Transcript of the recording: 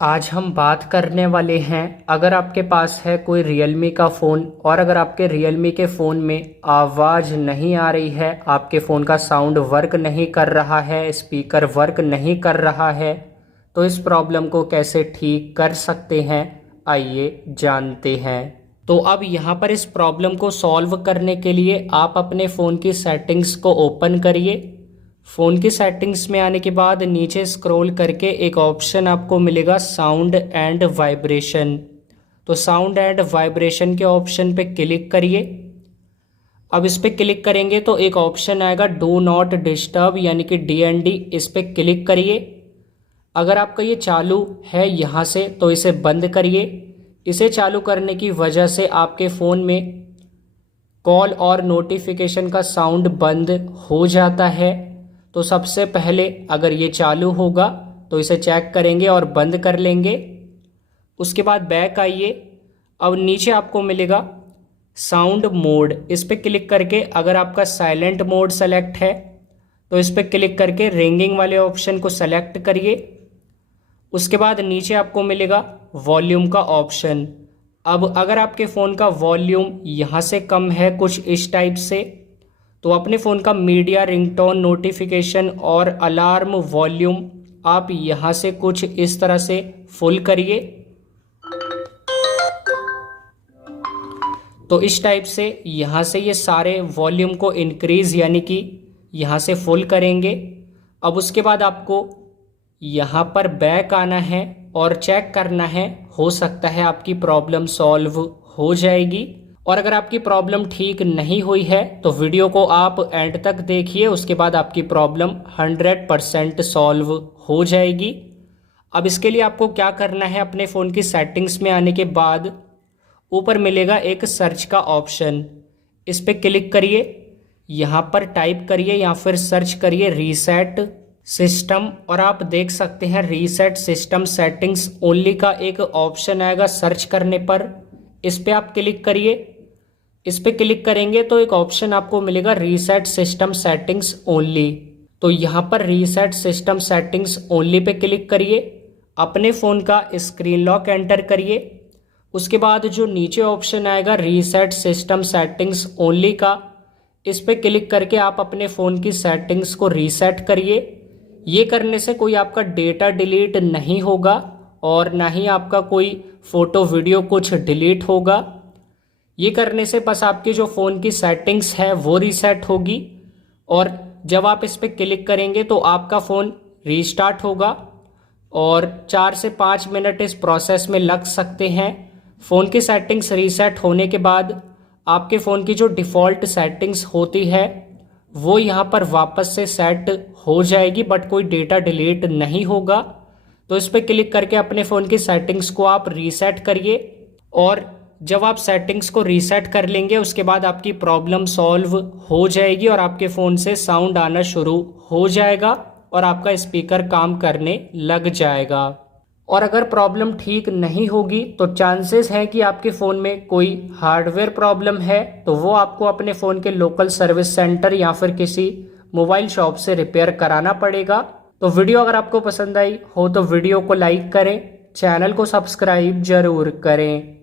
आज हम बात करने वाले हैं, अगर आपके पास है कोई Realme का फ़ोन और अगर आपके Realme के फ़ोन में आवाज़ नहीं आ रही है, आपके फ़ोन का साउंड वर्क नहीं कर रहा है, स्पीकर वर्क नहीं कर रहा है, तो इस प्रॉब्लम को कैसे ठीक कर सकते हैं, आइए जानते हैं। तो अब यहाँ पर इस प्रॉब्लम को सॉल्व करने के लिए आप अपने फ़ोन की सेटिंग्स को ओपन करिए। फ़ोन की सेटिंग्स में आने के बाद नीचे स्क्रॉल करके एक ऑप्शन आपको मिलेगा साउंड एंड वाइब्रेशन। तो साउंड एंड वाइब्रेशन के ऑप्शन पे क्लिक करिए। अब इस पे क्लिक करेंगे तो एक ऑप्शन आएगा डू नॉट डिस्टर्ब यानी कि DND, इस पे क्लिक करिए। अगर आपका ये चालू है यहाँ से तो इसे बंद करिए। इसे चालू करने की वजह से आपके फ़ोन में कॉल और नोटिफिकेशन का साउंड बंद हो जाता है। तो सबसे पहले अगर ये चालू होगा तो इसे चेक करेंगे और बंद कर लेंगे। उसके बाद बैक आइए। अब नीचे आपको मिलेगा साउंड मोड, इस पर क्लिक करके अगर आपका साइलेंट मोड सेलेक्ट है तो इस पर क्लिक करके रिंगिंग वाले ऑप्शन को सेलेक्ट करिए। उसके बाद नीचे आपको मिलेगा वॉल्यूम का ऑप्शन। अब अगर आपके फ़ोन का वॉल्यूम यहाँ से कम है कुछ इस टाइप से, तो अपने फ़ोन का मीडिया, रिंगटोन, नोटिफिकेशन और अलार्म वॉल्यूम आप यहाँ से कुछ इस तरह से फुल करिए। तो इस टाइप से यहाँ से ये सारे वॉल्यूम को इंक्रीज यानी कि यहाँ से फुल करेंगे। अब उसके बाद आपको यहाँ पर बैक आना है और चेक करना है, हो सकता है आपकी प्रॉब्लम सॉल्व हो जाएगी। और अगर आपकी प्रॉब्लम ठीक नहीं हुई है तो वीडियो को आप एंड तक देखिए, उसके बाद आपकी प्रॉब्लम 100% सॉल्व हो जाएगी। अब इसके लिए आपको क्या करना है, अपने फ़ोन की सेटिंग्स में आने के बाद ऊपर मिलेगा एक सर्च का ऑप्शन, इस पर क्लिक करिए। यहाँ पर टाइप करिए या फिर सर्च करिए रीसेट सिस्टम, और आप देख सकते हैं रीसेट सिस्टम सेटिंग्स ओनली का एक ऑप्शन आएगा सर्च करने पर, इस पर आप क्लिक करिए। इस पर क्लिक करेंगे तो एक ऑप्शन आपको मिलेगा रीसेट सिस्टम सेटिंग्स ओनली। तो यहाँ पर reset system settings only pay click करिए। अपने फ़ोन का स्क्रीन लॉक एंटर करिए। उसके बाद जो नीचे ऑप्शन आएगा रीसेट सिस्टम सेटिंग्स ओनली का, इस पे क्लिक करके आप अपने फ़ोन की सेटिंग्स को रीसेट करिए। ये करने से कोई आपका डेटा डिलीट नहीं होगा और ना ही आपका कोई फ़ोटो वीडियो कुछ डिलीट होगा। ये करने से बस आपकी जो फ़ोन की सेटिंग्स है वो रीसेट होगी, और जब आप इस पर क्लिक करेंगे तो आपका फ़ोन रीस्टार्ट होगा और 4 से 5 मिनट इस प्रोसेस में लग सकते हैं। फ़ोन की सेटिंग्स रीसेट होने के बाद आपके फ़ोन की जो डिफ़ॉल्ट सेटिंग्स होती है वो यहाँ पर वापस से सेट हो जाएगी, बट कोई डेटा डिलीट नहीं होगा। तो इस पर क्लिक करके अपने फ़ोन की सेटिंग्स को आप रीसेट करिए, और जब आप सेटिंग्स को रीसेट कर लेंगे उसके बाद आपकी प्रॉब्लम सॉल्व हो जाएगी और आपके फ़ोन से साउंड आना शुरू हो जाएगा और आपका स्पीकर काम करने लग जाएगा। और अगर प्रॉब्लम ठीक नहीं होगी तो चांसेस है कि आपके फ़ोन में कोई हार्डवेयर प्रॉब्लम है, तो वो आपको अपने फ़ोन के लोकल सर्विस सेंटर या फिर किसी मोबाइल शॉप से रिपेयर कराना पड़ेगा। तो वीडियो अगर आपको पसंद आई हो तो वीडियो को लाइक करें, चैनल को सब्सक्राइब जरूर करें।